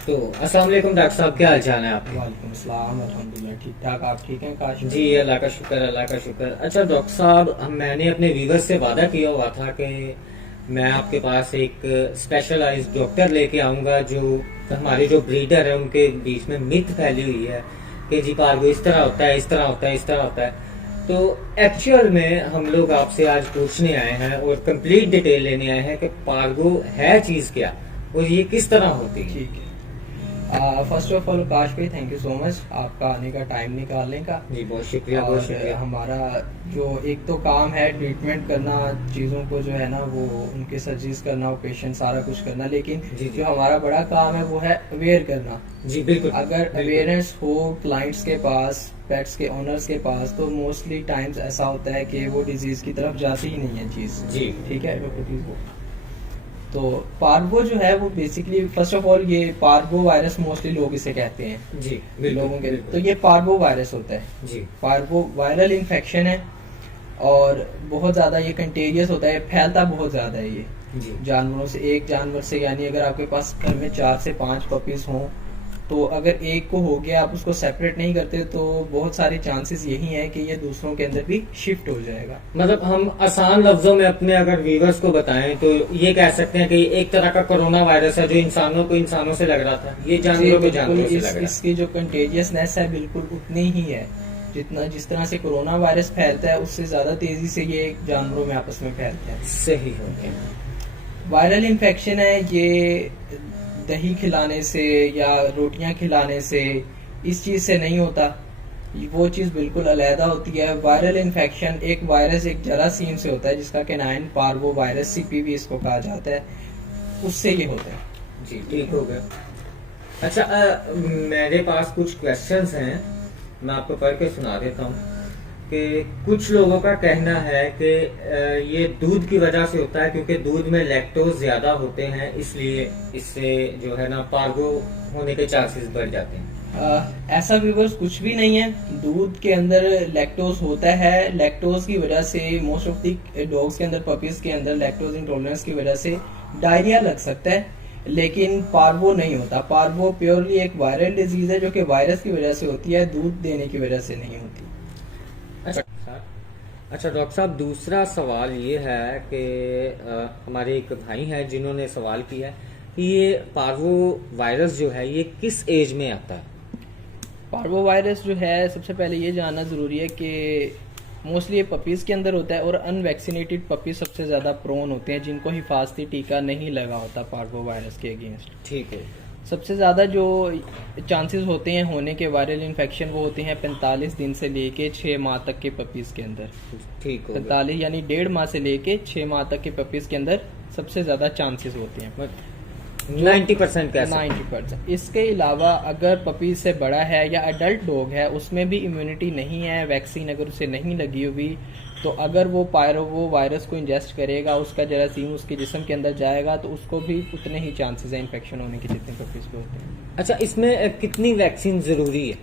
तो अस्सलाम वालेकुम डॉक्टर साहब, क्या हाल चाल है आपके? वालेकुम अस्सलाम, अल्हम्दुलिल्लाह ठीक ठाक। आप ठीक हैं? काश जी अल्लाह का शुक्र, अल्लाह का शुक्र। अच्छा डॉक्टर साहब, मैंने अपने व्यूवर्स से वादा किया हुआ था कि मैं आपके पास एक स्पेशलाइज्ड डॉक्टर लेके आऊंगा। जो हमारे जो ब्रीडर है उनके बीच में मिथ फैली हुई है कि जी पार्गो इस तरह होता है, इस तरह होता है, इस तरह होता है। तो एक्चुअल में हम लोग आपसे आज पूछने आए हैं और कंप्लीट डिटेल लेने आए हैं कि पार्गो है चीज क्या और ये किस तरह होती है। ठीक है। फर्स्ट ऑफ ऑल काश भाई, थैंक यू सो मच आपका आने का, टाइम निकालने का। जी बहुत शुक्रिया, बहुत और शुक्रिया। हमारा जो एक तो काम है ट्रीटमेंट करना, चीज़ों को जो है ना वो उनके सर्जरीज करना, पेशेंट सारा कुछ करना, लेकिन जी, जी। जो हमारा बड़ा काम है वो है अवेयर करना। जी बिल्कुल। अगर बिल्कुल। अवेयरनेस हो क्लाइंट्स के पास, पेट्स के ओनर्स के पास, तो मोस्टली टाइम्स ऐसा होता है कि वो डिजीज की तरफ जाती ही नहीं है चीज़। जी ठीक है तो पार्गो जो है वो बेसिकली, फर्स्ट ऑफ ऑल ये पार्गो वायरस मोस्टली लोग इसे कहते हैं जी बिल्कुल, लोगों के, बिल्कुल। तो ये पार्गो वायरस होता है। जी पार्गो वायरल इन्फेक्शन है और बहुत ज्यादा ये कंटेजियस होता है, फैलता बहुत ज्यादा है ये जी जानवरों से। एक जानवर से, यानी अगर आपके पास घर में 4 से 5 पपीज हों, तो अगर एक को हो गया, आप उसको सेपरेट नहीं करते, तो बहुत सारे चांसेस यही हैं कि ये दूसरों के अंदर भी शिफ्ट हो जाएगा। मतलब हम आसान लफ्जों में अपने अगर व्यूवर्स को बताएं तो ये कह सकते हैं कि एक तरह का कोरोना वायरस है जो इंसानों को इंसानों से लग रहा था, ये जी, जानवरों को बिल्कुल। जानवरों से लग रहा है। इसकी जो कंटेजियसनेस है बिल्कुल उतनी ही है, जिस तरह से कोरोना वायरस फैलता है उससे ज्यादा तेजी से ये जानवरों में आपस में फैलता है। सही हो गया। वायरल इन्फेक्शन है ये, दही खिलाने से या रोटियां खिलाने से, इस चीज से नहीं होता। वो चीज बिल्कुल अलहदा होती है। वायरल इन्फेक्शन एक वायरस, एक जरासीम से होता है जिसका कैनाइन पार्वो वायरस, सीपीवी इसको कहा जाता है, उससे ये होता है। जी ठीक हो गया। अच्छा मेरे पास कुछ क्वेश्चंस हैं, मैं आपको पढ़ के सुना देता हूँ कि कुछ लोगों का कहना है कि ये दूध की वजह से होता है क्योंकि दूध में लैक्टोज ज्यादा होते हैं, इसलिए इससे जो है ना पार्गो होने के चांसेस बढ़ जाते हैं। ऐसा व्यूवर्स कुछ भी नहीं है। दूध के अंदर लैक्टोज होता है, लैक्टोज की वजह से मोस्ट ऑफ दी डॉग्स के अंदर, पपीज के अंदर लैक्टोज इंटॉलरेंस की वजह से डायरिया लग सकता है, लेकिन पार्वो नहीं होता। पार्वो प्योरली एक वायरल डिजीज है जो कि वायरस की वजह से होती है, दूध देने की वजह से नहीं होती। अच्छा डॉक्टर साहब, दूसरा सवाल ये है कि हमारे एक भाई हैं जिन्होंने सवाल किया है कि ये पार्वो वायरस जो है ये किस एज में आता है? पार्वो वायरस जो है, सबसे पहले ये जानना जरूरी है कि मोस्टली ये पपीज के अंदर होता है और अनवैक्सीनेटेड पपीज सबसे ज्यादा प्रोन होते हैं जिनको हिफाजती टीका नहीं लगा होता पार्वो वायरस के अगेंस्ट। ठीक है। सबसे ज़्यादा जो चांसेस होते हैं होने के वायरल इन्फेक्शन वो होते हैं 45 दिन से लेके 6 माह तक के पपीज़ के अंदर। ठीक हो गया। 45 यानी 1.5 माह से लेके 6 माह तक के पपीज़ के अंदर सबसे ज़्यादा चांसेस होते हैं। 90% कह सकते हैं। 90%। इसके अलावा अगर पपीज से बड़ा है या अडल्ट डॉग है, उसमें भी इम्यूनिटी नहीं है, वैक्सीन अगर उसे नहीं लगी हुई, तो अगर वो वायरस को इंजेस्ट करेगा, उसका जरासीम उसके जिस्म के अंदर जाएगा, तो उसको भी उतने ही चांसेस हैं इन्फेक्शन होने के जितने पपीज को होते हैं। अच्छा, इसमें कितनी वैक्सीन जरूरी है?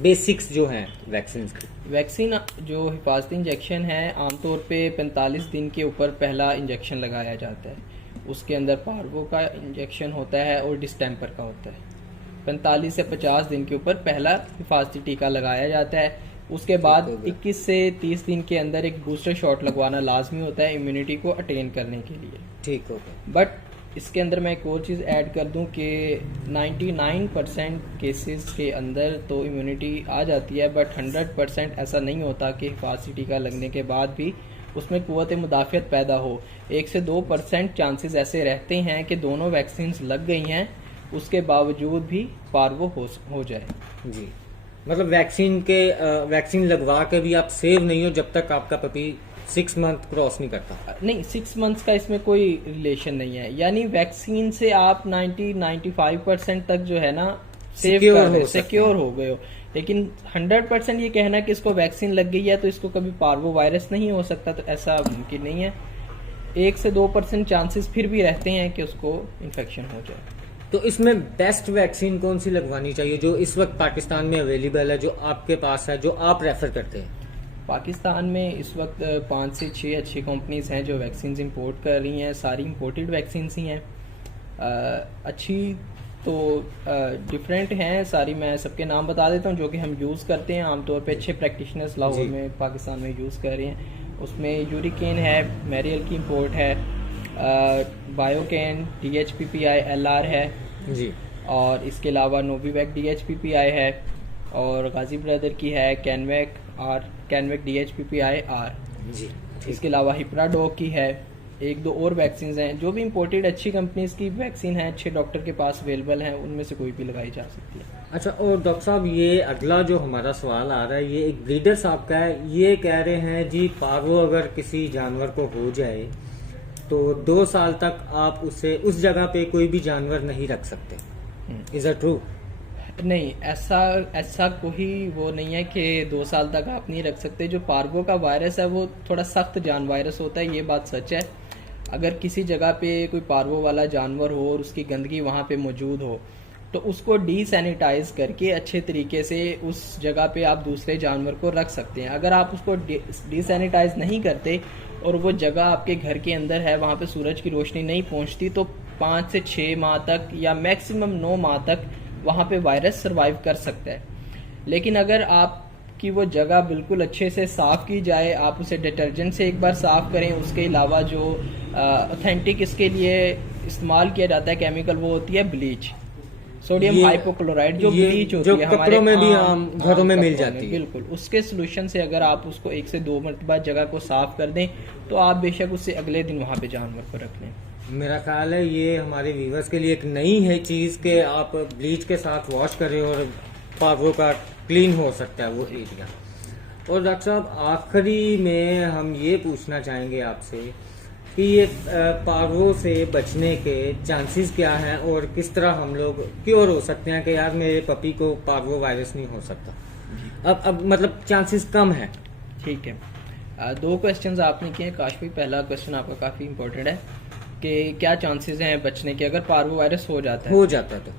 बेसिक्स जो हैं वैक्सीन की। वैक्सीन जो हिफाजती इंजेक्शन है, आमतौर पे 45 दिन के ऊपर पहला इंजेक्शन लगाया जाता है। उसके अंदर पार्वो का इंजेक्शन होता है और डिस्टेम्पर का होता है। 45 से 50 दिन के ऊपर पहला हिफाजती टीका लगाया जाता है। उसके बाद 21 से 30 दिन के अंदर एक बूस्टर शॉट लगवाना लाजमी होता है इम्यूनिटी को अटेन करने के लिए। ठीक हो गया। बट इसके अंदर मैं एक और चीज़ ऐड कर दूं कि 99% केसेस के अंदर तो इम्यूनिटी आ जाती है, बट 100% ऐसा नहीं होता कि हिफाजती टीका लगने के बाद भी उसमें कुव्वत मुदाफ़ियत पैदा हो। 1 से 2% चांसेस ऐसे रहते हैं कि दोनों वैक्सीन लग गई हैं, उसके बावजूद भी पार्वो हो जाए। जी, मतलब वैक्सीन लगवा के भी आप सेव नहीं हो जब तक आपका पपी 6 मंथ क्रॉस नहीं करता। नहीं, 6 मंथ्स का इसमें कोई रिलेशन नहीं है, यानी वैक्सीन से आप 90-95% तक जो है ना सिक्योर हो गए हो, लेकिन 100% ये कहना कि इसको वैक्सीन लग गई है तो इसको कभी पार्वो वायरस नहीं हो सकता, तो ऐसा मुमकिन नहीं है। 1 से 2% चांसेस फिर भी रहते हैं कि उसको इन्फेक्शन हो जाए। तो इसमें बेस्ट वैक्सीन कौन सी लगवानी चाहिए जो इस वक्त पाकिस्तान में अवेलेबल है, जो आपके पास है, जो आप रेफर करते हैं? पाकिस्तान में इस वक्त 5 से 6 अच्छी कंपनीज हैं जो वैक्सीन इंपोर्ट कर रही हैं, सारी इंपोर्टेड वैक्सीन ही हैं। अच्छी तो डिफरेंट हैं सारी, मैं सबके नाम बता देता हूँ जो कि हम यूज़ करते हैं आमतौर पे, अच्छे प्रैक्टिशनर्स लाहौर जी। में पाकिस्तान में यूज़ कर रहे हैं। उसमें यूरिकेन है, मेरियल की इंपोर्ट है, बायोकेन, DHPPI LR है, जी और इसके अलावा नोवीवैक DHPPI है, और गाजी ब्रदर की है कैनवेक DHPPI R। जी ठीक। इसके अलावा हिप्राडोक की है, एक दो और वैक्सीन हैं जो भी इंपोर्टेड अच्छी कंपनीज की वैक्सीन हैं, अच्छे डॉक्टर के पास अवेलेबल हैं, उनमें से कोई भी लगाई जा सकती है। अच्छा, और डॉक्टर साहब ये अगला जो हमारा सवाल आ रहा है, ये एक ब्रीडर साहब का है। ये कह रहे हैं जी, पार्वो अगर किसी जानवर को हो जाए तो 2 साल तक आप उसे उस जगह पे कोई भी जानवर नहीं रख सकते। Is it true? नहीं, ऐसा कोई वो नहीं है कि 2 साल तक आप नहीं रख सकते। जो पार्वो का वायरस है वो थोड़ा सख्त जान वायरस होता है, ये बात सच है। अगर किसी जगह पे कोई पार्वो वाला जानवर हो और उसकी गंदगी वहाँ पे मौजूद हो तो उसको डीसैनिटाइज करके अच्छे तरीके से उस जगह पे आप दूसरे जानवर को रख सकते हैं। अगर आप उसको डीसैनिटाइज नहीं करते और वो जगह आपके घर के अंदर है, वहाँ पे सूरज की रोशनी नहीं पहुँचती, तो 5 से 6 माह तक या मैक्सिमम 9 माह तक वहाँ पे वायरस सरवाइव कर सकता है। लेकिन अगर आपकी वो जगह बिल्कुल अच्छे से साफ़ की जाए, आप उसे डिटर्जेंट से एक बार साफ़ करें, उसके अलावा जो ऑथेंटिक इसके लिए इस्तेमाल किया जाता है केमिकल, वो होती है ब्लीच, सोडियम हाइपोक्लोराइड, जो ब्लीच होती है हमारे कपड़ों में भी आम घरों में मिल कपड़ों जाती है। बिल्कुल उसके सोल्यूशन से अगर आप उसको 1 से 2 मरतबा जगह को साफ कर दें तो आप बेशक उससे अगले दिन वहाँ पे जानवर को रख लें। मेरा ख्याल है ये हमारे व्यूवर्स के लिए एक नई है चीज़ कि आप ब्लीच के साथ वॉश करें और पार्वो का क्लीन हो सकता है वो एरिया। और डॉक्टर साहब, आखिरी में हम ये पूछना चाहेंगे आपसे कि ये पार्वो से बचने के चांसेस क्या हैं और किस तरह हम लोग क्योर हो सकते हैं कि यार मेरे पपी को पार्वो वायरस नहीं हो सकता। अब मतलब चांसेस कम है। ठीक है, 2 क्वेश्चंस आपने किए। काश भाई, पहला क्वेश्चन आपका काफ़ी इंपॉर्टेंट है कि क्या चांसेस हैं बचने के अगर पार्वो वायरस हो जाता है। तो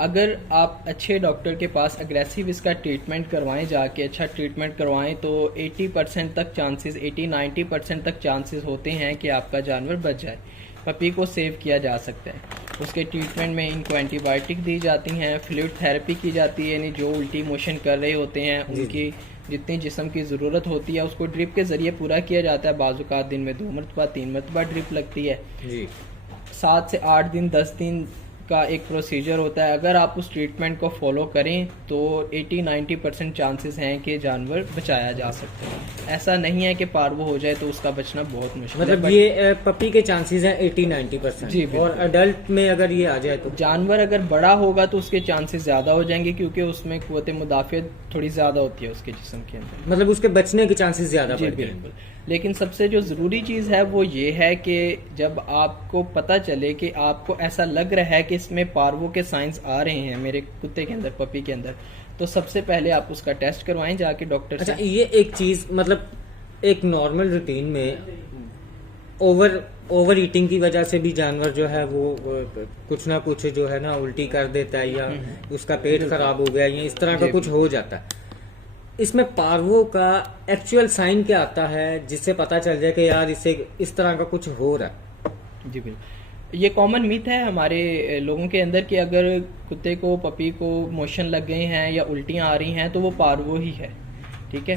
अगर आप अच्छे डॉक्टर के पास अग्रेसिव इसका ट्रीटमेंट करवाएं, जाके अच्छा ट्रीटमेंट करवाएं, तो 80% तक चांसेस, 80-90% तक चांसेस होते हैं कि आपका जानवर बच जाए, पपी को सेव किया जा सकता है। उसके ट्रीटमेंट में इनको एंटीबायोटिक दी जाती हैं, फ्लूइड थेरेपी की जाती है, यानी जो उल्टी मोशन कर रहे होते हैं उनकी जितनी जिस्म की ज़रूरत होती है उसको ड्रिप के ज़रिए पूरा किया जाता है। बाज़-औक़ात दिन में 2 मरतबा 3 मरतबा ड्रिप लगती है जी। 7 से 8 दिन 10 दिन का एक प्रोसीजर होता है। अगर आप उस ट्रीटमेंट को फॉलो करें तो 80-90% चांसेस हैं कि जानवर बचाया जा सकता है। ऐसा नहीं है कि पार्वो हो जाए तो उसका बचना बहुत मुश्किल मतलब है। ये पपी के चांसेस हैं 80-90%। जी, बिल्कुल। और अडल्ट में अगर ये आ जाए तो जानवर अगर बड़ा होगा तो उसके चांसेस ज़्यादा हो जाएंगे, क्योंकि उसमें क़ुव्वत मुदाफ़ियत थोड़ी ज़्यादा होती है उसके जिस्म के अंदर। मतलब उसके बचने के चांसेस ज्यादा जी बढ़ गए। बिल्कुल। लेकिन सबसे जो ज़रूरी चीज़ है वो ये है कि जब आपको पता चले कि आपको ऐसा लग रहा है कि इसमें पार्वो के साइंस आ रहे हैं मेरे कुत्ते के अंदर, पपी के अंदर, तो सबसे पहले आप उसका टेस्ट करवाएं जाके डॉक्टर अच्छा, से। ये एक चीज मतलब एक नॉर्मल रूटीन में ओवर ईटिंग की वजह से भी जानवर जो है वो कुछ ना कुछ जो है ना उल्टी कर देता है, या उसका पेट खराब हो गया, या इस तरह का कुछ हो जाता है। इसमें पार्वो का एक्चुअल साइन क्या आता है जिससे पता चल जाए कि यार इसे इस तरह का कुछ हो रहा है? जी बिल्कुल, ये कॉमन मिथ है हमारे लोगों के अंदर कि अगर कुत्ते को, पपी को मोशन लग गए हैं या उल्टियाँ आ रही हैं तो वो पार्वो ही है। ठीक है।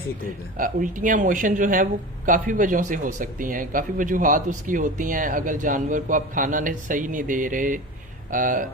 उल्टियाँ, मोशन जो है वो काफ़ी वजहों से हो सकती हैं, काफ़ी वजूहात उसकी होती हैं। अगर जानवर को आप खाना सही नहीं दे रहे,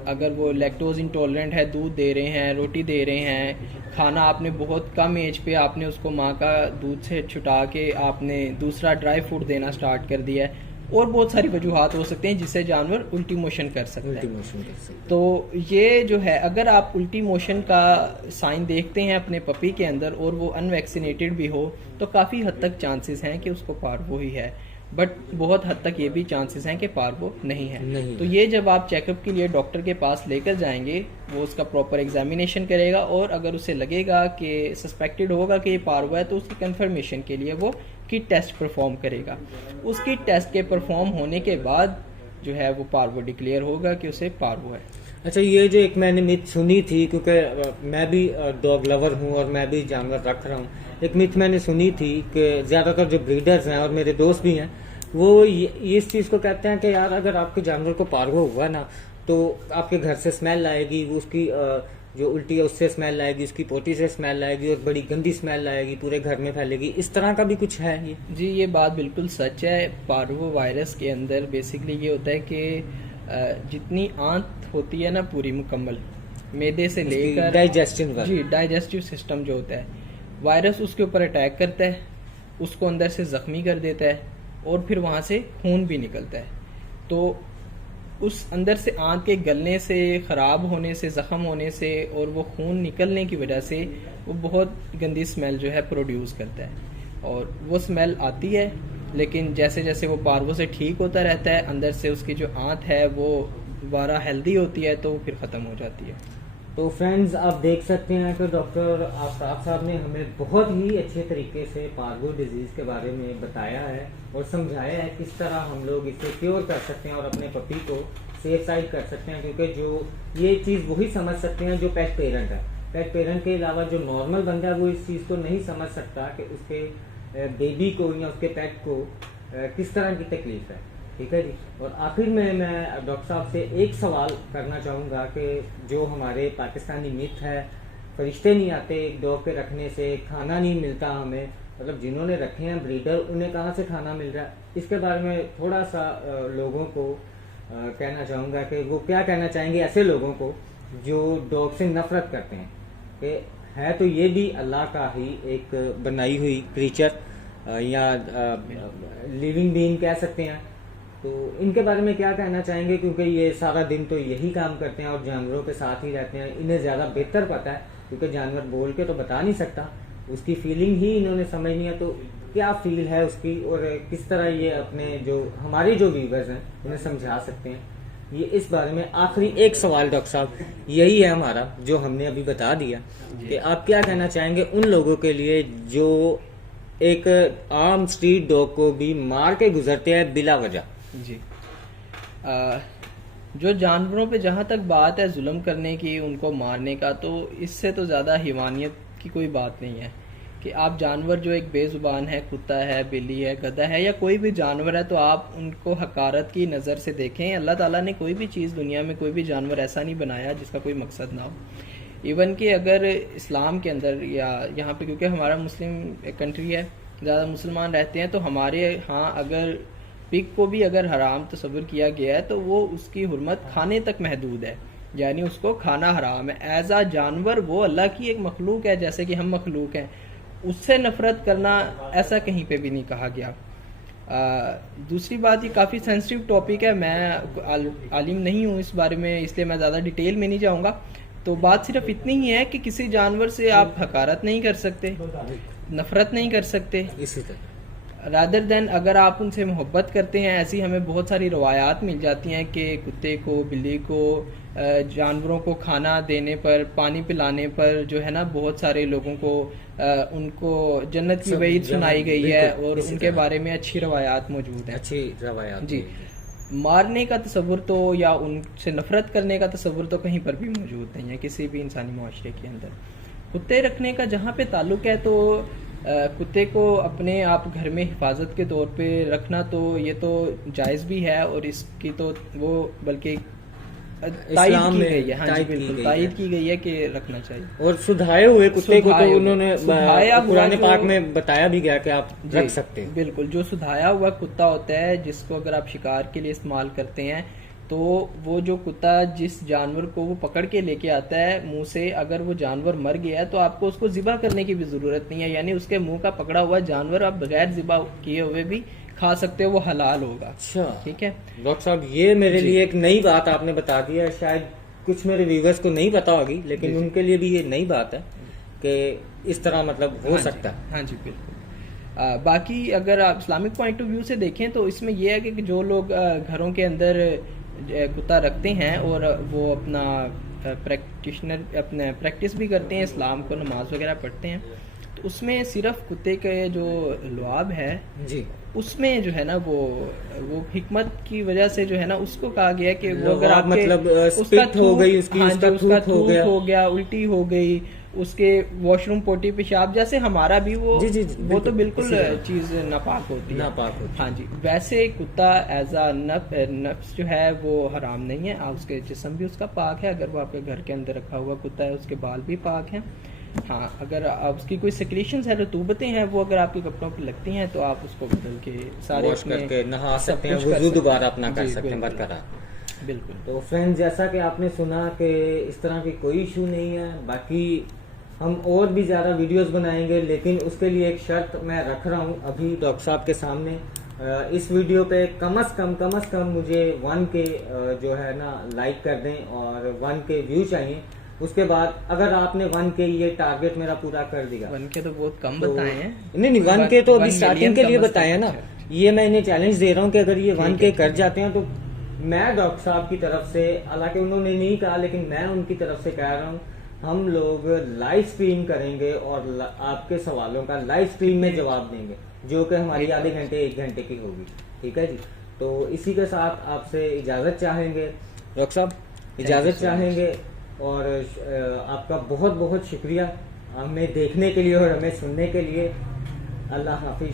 अगर वो लैक्टोज इंटॉलरेंट है, दूध दे रहे हैं, रोटी दे रहे हैं, खाना आपने बहुत कम एज पे आपने उसको माँ का दूध से छुटा के आपने दूसरा ड्राई फूड देना स्टार्ट कर दिया है, और बहुत सारी वजूहात हो सकते हैं जिससे जानवर उल्टी मोशन कर सकता है। तो ये जो है, अगर आप उल्टी मोशन का साइन देखते हैं अपने पपी के अंदर और वो अनवैक्सीनेटेड भी हो तो काफ़ी हद तक चांसेस हैं कि उसको पार्वो ही है, बट बहुत हद तक ये भी चांसेस हैं कि पार्वो नहीं है। तो ये जब आप चेकअप के लिए डॉक्टर के पास लेकर जाएंगे, वो उसका प्रॉपर एग्जामिनेशन करेगा, और अगर उसे लगेगा कि सस्पेक्टेड होगा कि ये पार्वो है तो उसकी कंफर्मेशन के लिए वो किट टेस्ट परफॉर्म करेगा। उस किट टेस्ट के परफॉर्म होने के बाद जो है वो पार्वो डिक्लेयर होगा कि उसे पार्वो है। अच्छा, ये जो एक मैंने मिथ सुनी थी, क्योंकि मैं भी डॉग लवर हूँ और मैं भी जानवर रख रहा हूँ, एक मिथ मैंने सुनी थी कि ज़्यादातर जो ब्रीडर्स हैं और मेरे दोस्त भी हैं वो इस चीज़ को कहते हैं कि यार अगर आपके जानवर को पार्वो हुआ ना तो आपके घर से स्मेल आएगी, वो उसकी जो उल्टी है उससे स्मेल आएगी, उसकी पोटी से स्मेल आएगी और बड़ी गंदी स्मेल आएगी, पूरे घर में फैलेगी। इस तरह का भी कुछ है ये? जी, ये बात बिल्कुल सच है। पार्वो वायरस के अंदर बेसिकली ये होता है कि जितनी आंत होती है ना पूरी मुकम्मल मैदे से लेकर डाइजेस्टिव जी डाइजेस्टिव सिस्टम जो होता है, वायरस उसके ऊपर अटैक करता है, उसको अंदर से जख्मी कर देता है और फिर वहाँ से खून भी निकलता है। तो उस अंदर से आंत के गलने से, ख़राब होने से, ज़ख़म होने से और वो खून निकलने की वजह से वो बहुत गंदी स्मेल जो है प्रोड्यूस करता है। और वो स्मेल आती है, लेकिन जैसे जैसे वो पार्वो से ठीक होता रहता है, अंदर से उसकी जो आंत है वो दोबारा हेल्दी होती है तो फिर ख़त्म हो जाती है। तो फ्रेंड्स, आप देख सकते हैं कि डॉक्टर आफ्ताब साहब ने हमें बहुत ही अच्छे तरीके से पार्वो डिजीज़ के बारे में बताया है और समझाया है किस तरह हम लोग इसे क्योर कर सकते हैं और अपने पपी को सेफ साइड कर सकते हैं। क्योंकि जो ये चीज़ वही समझ सकते हैं जो पेट पेरेंट है। पेट पेरेंट के अलावा जो नॉर्मल बंदा है वो इस चीज़ को नहीं समझ सकता कि उसके बेबी को या उसके पेट को किस तरह की तकलीफ है। ठीक है जी। और आखिर में मैं डॉक्टर साहब से एक सवाल करना चाहूँगा कि जो हमारे पाकिस्तानी मिथ है, फरिश्ते नहीं आते एक डॉग के रखने से, खाना नहीं मिलता हमें, मतलब जिन्होंने रखे हैं ब्रीडर उन्हें कहाँ से खाना मिल रहा है, इसके बारे में थोड़ा सा लोगों को कहना चाहूँगा कि वो क्या कहना चाहेंगे ऐसे लोगों को जो डॉग से नफरत करते हैं कि है तो ये भी अल्लाह का ही एक बनाई हुई क्रीचर या लिविंग बीइंग कह सकते हैं। तो इनके बारे में क्या कहना चाहेंगे, क्योंकि ये सारा दिन तो यही काम करते हैं और जानवरों के साथ ही रहते हैं, इन्हें ज़्यादा बेहतर पता है क्योंकि जानवर बोल के तो बता नहीं सकता, उसकी फीलिंग ही इन्होंने समझनी है। तो क्या फील है उसकी और किस तरह ये अपने जो हमारे जो व्यूअर्स हैं उन्हें समझा सकते हैं, ये इस बारे में आखिरी एक सवाल डॉक्टर साहब यही है हमारा जो हमने अभी बता दिया कि आप क्या कहना चाहेंगे उन लोगों के लिए जो एक आम स्ट्रीट डॉग को भी मार के गुजरते हैं बिला वजह। जी, जो जानवरों पे जहाँ तक बात है जुल्म करने की, उनको मारने का, तो इससे तो ज़्यादा हिमानियत की कोई बात नहीं है कि आप जानवर जो एक बेजुबान है, कुत्ता है, बिल्ली है, गधा है या कोई भी जानवर है, तो आप उनको हकारत की नज़र से देखें। अल्लाह ताला ने कोई भी चीज़ दुनिया में, कोई भी जानवर ऐसा नहीं बनाया जिसका कोई मकसद ना हो। इवन कि अगर इस्लाम के अंदर या यहाँ पे, क्योंकि हमारा मुस्लिम कंट्री है, ज़्यादा मुसलमान रहते हैं, तो हमारे यहाँ अगर पिग को भी अगर हराम तस्वर किया गया है तो वो उसकी हुर्मत खाने तक महदूद है, यानी उसको खाना हराम है। एज आ जानवर वो अल्लाह की एक मखलूक है, जैसे कि हम मखलूक हैं, उससे नफरत करना ऐसा कहीं पे भी नहीं कहा गया। दूसरी बात, ये काफ़ी सेंसिटिव टॉपिक है, मैं आलिम नहीं हूँ इस बारे में, इसलिए मैं ज़्यादा डिटेल में नहीं जाऊँगा। तो बात सिर्फ इतनी ही है कि किसी जानवर से आप हकारत नहीं कर सकते, नफरत नहीं कर सकते, इसी तरह रादर देन अगर आप उनसे मोहब्बत करते हैं। ऐसी हमें बहुत सारी रवायात मिल जाती हैं कि कुत्ते को, बिल्ली को, जानवरों को खाना देने पर, पानी पिलाने पर जो है ना, बहुत सारे लोगों को उनको जन्नत की वईद सुनाई गई है और उनके बारे में अच्छी रवायात मौजूद हैं। अच्छी रवायात जी, मारने का तस्वुर तो या उनसे नफरत करने का तस्वुर तो कहीं पर भी मौजूद नहीं है किसी भी इंसानी मुआशरे के अंदर। कुत्ते रखने का जहाँ पे ताल्लुक है, तो कुत्ते को अपने आप घर में हिफाजत के तौर पे रखना तो ये तो जायज़ भी है और इसकी तो वो बल्कि तायद की गई है। हाँ जी, बिल्कुल तायद की गई है कि रखना चाहिए। और सुधाए हुए कुत्ते को तो उन्होंने पुराने पाक में बताया भी गया कि आप रख सकते हैं। बिल्कुल, जो सुधाया हुआ कुत्ता होता है जिसको अगर आप शिकार के लिए इस्तेमाल करते हैं, तो वो जो कुत्ता जिस जानवर को वो पकड़ के लेके आता है मुंह से, अगर वो जानवर मर गया है तो आपको उसको ज़िबा करने की भी ज़रूरत नहीं है, यानी उसके मुंह का पकड़ा हुआ जानवर आप बगैर ज़िबा किए हुए भी खा सकते हो, वो हलाल होगा। अच्छा, ठीक है डॉक्टर साहब, ये मेरे लिए एक नई बात आपने बता दी है, शायद कुछ मेरे व्यूवर्स को नहीं पता होगी, लेकिन उनके लिए भी ये नई बात है कि इस तरह मतलब हो सकता है। हाँ जी, बिल्कुल। बाकी अगर आप इस्लामिक पॉइंट ऑफ व्यू से देखें तो इसमें यह है कि जो लोग घरों के अंदर कुत्ता रखते हैं और वो अपना प्रैक्टिस भी करते हैं, इस्लाम को नमाज वगैरह पढ़ते हैं, तो उसमें सिर्फ कुत्ते के जो लुआब है जी, उसमें जो है ना वो हिकमत की वजह से जो है ना उसको कहा गया कि वो अगर आप मतलब स्पिट हो गई उसकी, उसका थूक हो गया, उल्टी हो गई उसके वॉशरूम पोटी पेशाब जैसे हमारा भी वो जी, जी, वो बिल्कुल, तो बिल्कुल इसी तरह। चीज नापाक होती है। नापाक होती है। हाँ जी, वैसे कुत्ता एज अ नफ्स जो है वो हराम नहीं है, आप उसके जिस्म भी उसका पाक है। अगर वो आपके घर के अंदर रखा हुआ कुत्ता है उसके बाल भी पाक हैं। हाँ, अगर आप उसकी कोई सिक्रीशंस है, रतूबतें हैं, वो अगर आपके कपड़ों पर लगती हैं तो आप उसको बदल के सारे वॉश अपने करके नहा सब सकते हैं, कुछ कर वुजू सकते दोबारा हैं। अपना कर जी, सकते हैं बिल्कुल, बरकरार। बिल्कुल। तो फ्रेंड्स, जैसा कि आपने सुना कि इस तरह की कोई इशू नहीं है। बाकी हम और भी ज़्यादा वीडियोस बनाएंगे, लेकिन उसके लिए एक शर्त मैं रख रहा हूँ अभी डॉक्टर साहब के सामने। इस वीडियो पे कम से कम मुझे 1K जो है ना लाइक कर दें और 1K व्यू चाहिए। उसके बाद अगर आपने 1K ये टारगेट मेरा पूरा कर दिया, 1K तो बहुत कम तो बताए हैं। नहीं 1K तो अभी 1 स्टार्टिंग मिलियन के कम लिए से कम। बताया ना। अच्छा, ये मैं इन्हें चैलेंज दे रहा हूँ कि अगर ये ठीक 1K है, कर ठीक जाते हैं तो मैं डॉक्टर साहब की तरफ से, हालांकि उन्होंने नहीं कहा लेकिन मैं उनकी तरफ से कह रहा हूँ, हम लोग लाइव स्ट्रीम करेंगे और आपके सवालों का लाइव स्ट्रीम में जवाब देंगे, जो कि हमारी आधे घंटे 1 घंटे की होगी। ठीक है जी। तो इसी के साथ आपसे इजाजत चाहेंगे डॉक्टर साहब, इजाजत so much. चाहेंगे। और आपका बहुत बहुत शुक्रिया हमें देखने के लिए और हमें सुनने के लिए। अल्लाह हाफिज।